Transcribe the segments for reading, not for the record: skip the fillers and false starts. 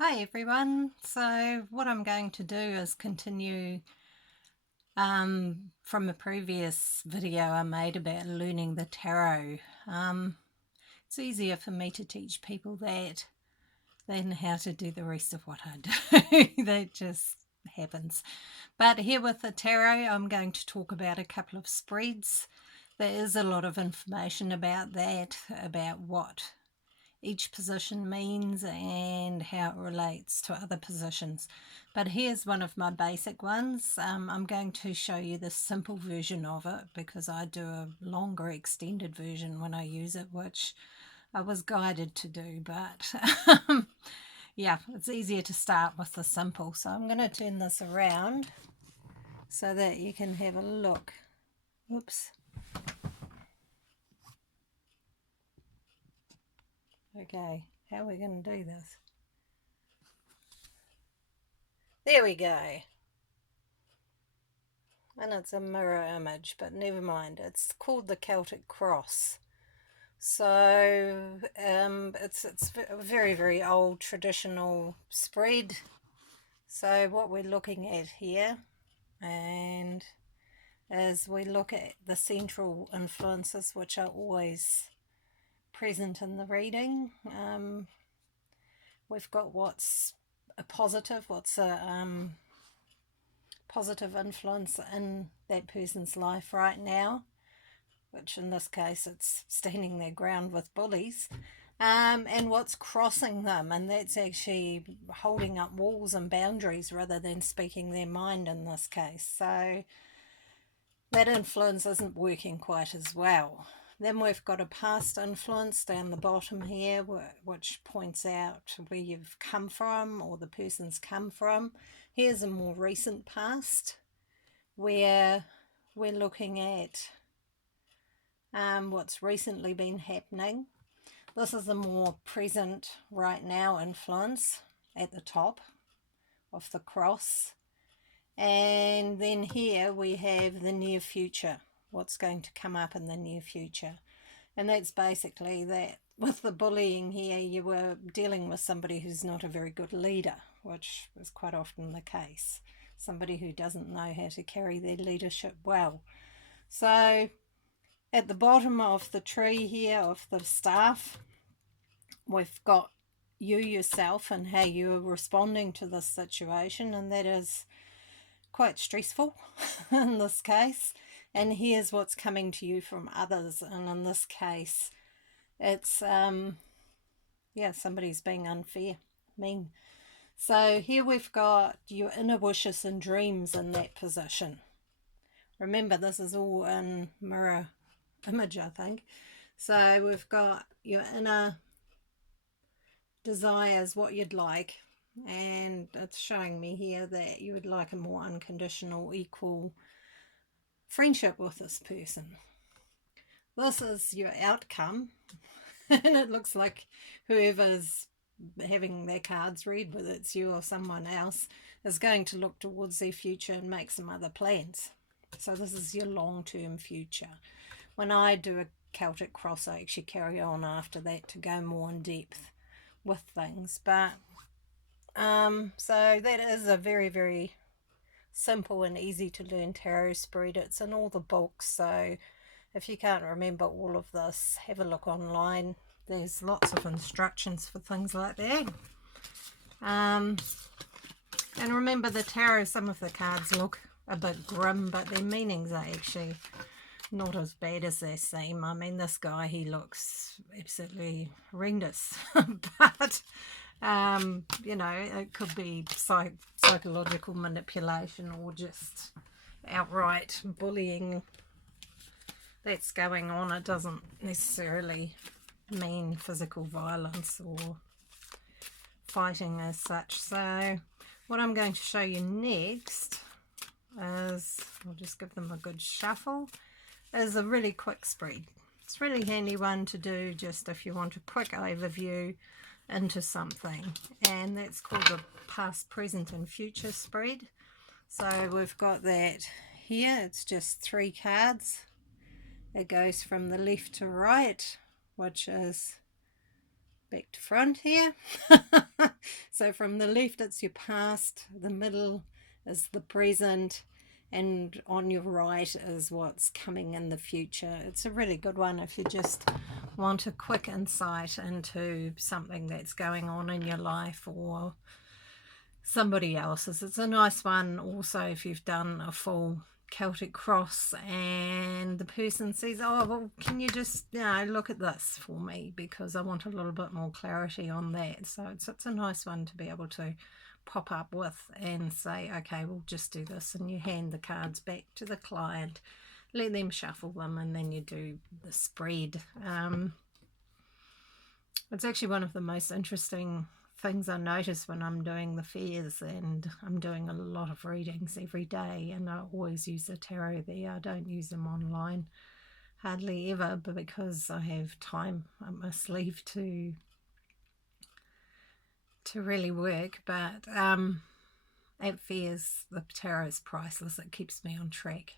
Hi everyone. So what I'm going to do is continue from a previous video I made about learning the tarot. It's easier for me to teach people that than how to do the rest of what I do. That just happens. But here with the tarot, I'm going to talk about a couple of spreads. There is a lot of information about that, about what each position means and how it relates to other positions. But here's one of my basic ones. I'm going to show you the simple version of it because I do a longer extended version when I use it, which I was guided to do, but yeah, it's easier to start with the simple. So I'm going to turn this around so that you can have a look. Oops. Okay, how are we going to do this? There we go. And it's a mirror image, but never mind. It's called the Celtic cross. So it's a very, very old traditional spread. So what we're looking at here, and as we look at the central influences which are always present in the reading, we've got what's a positive, what's a positive influence in that person's life right now, which in this case it's standing their ground with bullies, and what's crossing them, and that's actually holding up walls and boundaries rather than speaking their mind in this case. So that influence isn't working quite as well. Then we've got a past influence down the bottom here, which points out where you've come from or the person's come from. Here's a more recent past where we're looking at what's recently been happening. This is a more present right now influence at the top of the cross. And then here we have the near future, what's going to come up in the near future. And that's basically that with the bullying here, you were dealing with somebody who's not a very good leader, which is quite often the case. Somebody who doesn't know how to carry their leadership well. So at the bottom of the tree here of the staff, we've got you yourself and how you're responding to this situation, and that is quite stressful in this case. And here's what's coming to you from others, and in this case it's somebody's being unfair, mean. So here we've got your inner wishes and dreams in that position. Remember, this is all in mirror image, I think. So we've got your inner desires, what you'd like, and it's showing me here that you would like a more unconditional, equal friendship with this person. This is your outcome, and it looks like whoever's having their cards read, whether it's you or someone else, is going to look towards their future and make some other plans. So this is your long-term future. When I do a Celtic cross, I actually carry on after that to go more in depth with things. But so that is a very, very simple and easy to learn tarot spread. It's in all the books, so if you can't remember all of this, have a look online. There's lots of instructions for things like that. And remember, the tarot, some of the cards look a bit grim, but their meanings are actually not as bad as they seem. I mean, this guy, he looks absolutely horrendous. But, you know, it could be psychological manipulation or just outright bullying that's going on. It doesn't necessarily mean physical violence or fighting as such. So what I'm going to show you next is, I'll just give them a good shuffle, is a really quick spread. It's a really handy one to do just if you want a quick overview into something, and that's called the past, present and future spread. So we've got that here. It's just 3 cards. It goes from the left to right, which is back to front here. So from the left it's your past, the middle is the present, and on your right is what's coming in the future. It's a really good one if you just want a quick insight into something that's going on in your life or somebody else's. It's a nice one also if you've done a full Celtic cross and the person says, oh well, can you just look at this for me because I want a little bit more clarity on that. So it's a nice one to be able to pop up with and say, okay, we'll just do this, and you hand the cards back to the client, let them shuffle them, and then you do the spread. It's actually one of the most interesting things I notice when I'm doing the fairs, and I'm doing a lot of readings every day, and I always use the tarot there. I don't use them online hardly ever, but because I have time up my sleeve to really work. But at fairs the tarot is priceless. It keeps me on track.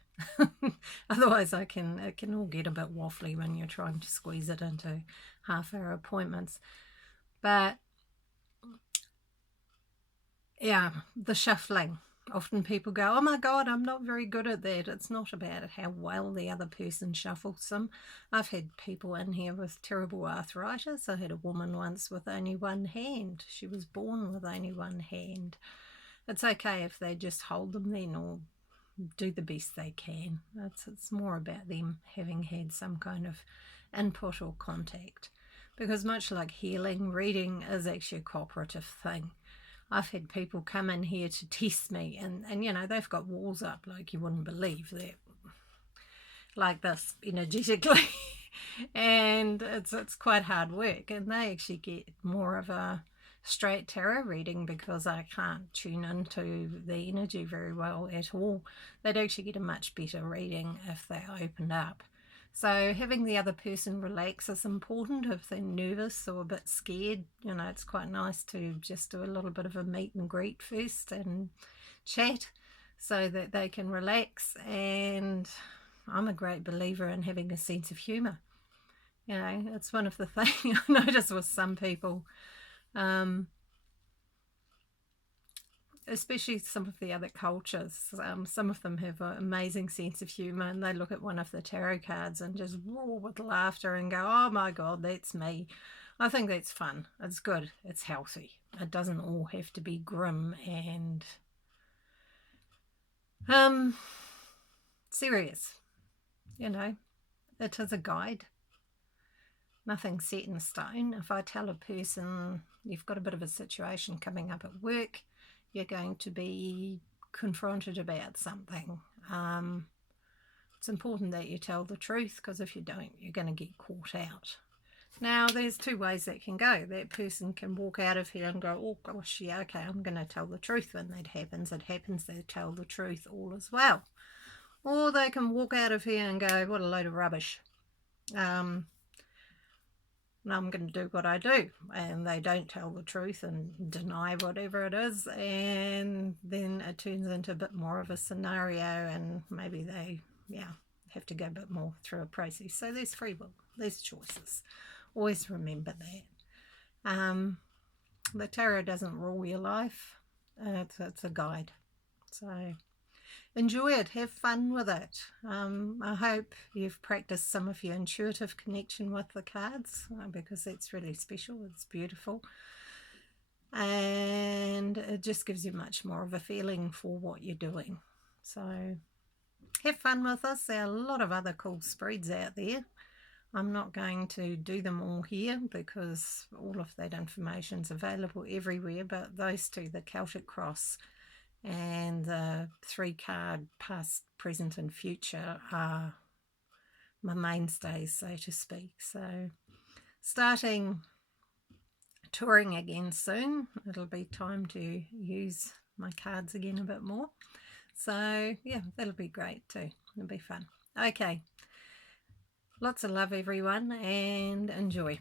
Otherwise it can all get a bit waffly when you're trying to squeeze it into half-hour appointments. But yeah, the shuffling. Often people go, oh my God, I'm not very good at that. It's not about how well the other person shuffles them. I've had people in here with terrible arthritis. I had a woman once with only one hand. She was born with only one hand. It's okay if they just hold them then, or do the best they can. It's more about them having had some kind of input or contact. Because much like healing, reading is actually a cooperative thing. I've had people come in here to test me, and they've got walls up like you wouldn't believe. They're like this energetically. And it's quite hard work, and they actually get more of a straight tarot reading because I can't tune into the energy very well at all. They'd actually get a much better reading if they opened up. So having the other person relax is important. If they're nervous or a bit scared, it's quite nice to just do a little bit of a meet and greet first and chat so that they can relax. And I'm a great believer in having a sense of humour. It's one of the things I notice with some people, especially some of the other cultures. Some of them have an amazing sense of humour, and they look at one of the tarot cards and just roar with laughter and go, oh my God, that's me. I think that's fun. It's good. It's healthy. It doesn't all have to be grim and serious. It is a guide. Nothing set in stone. If I tell a person you've got a bit of a situation coming up at work, you're going to be confronted about something. It's important that you tell the truth, because if you don't, you're going to get caught out. Now, there's two ways that can go. That person can walk out of here and go, oh gosh, yeah, okay, I'm going to tell the truth. When that happens, they tell the truth, all is well. Or they can walk out of here and go, what a load of rubbish. And I'm going to do what I do, and they don't tell the truth and deny whatever it is, and then it turns into a bit more of a scenario, and maybe they have to go a bit more through a process. So there's free will, there's choices. Always remember that. The tarot doesn't rule your life. It's a guide. So enjoy it, have fun with it. I hope you've practiced some of your intuitive connection with the cards, because that's really special. It's beautiful, and it just gives you much more of a feeling for what you're doing. So have fun with us. There are a lot of other cool spreads out there. I'm not going to do them all here because all of that information is available everywhere, but those two, the Celtic Cross and the 3-card past, present and future, are my mainstays, so to speak. So starting touring again soon, it'll be time to use my cards again a bit more. So yeah, that'll be great too. It'll be fun. Okay, lots of love everyone, and enjoy.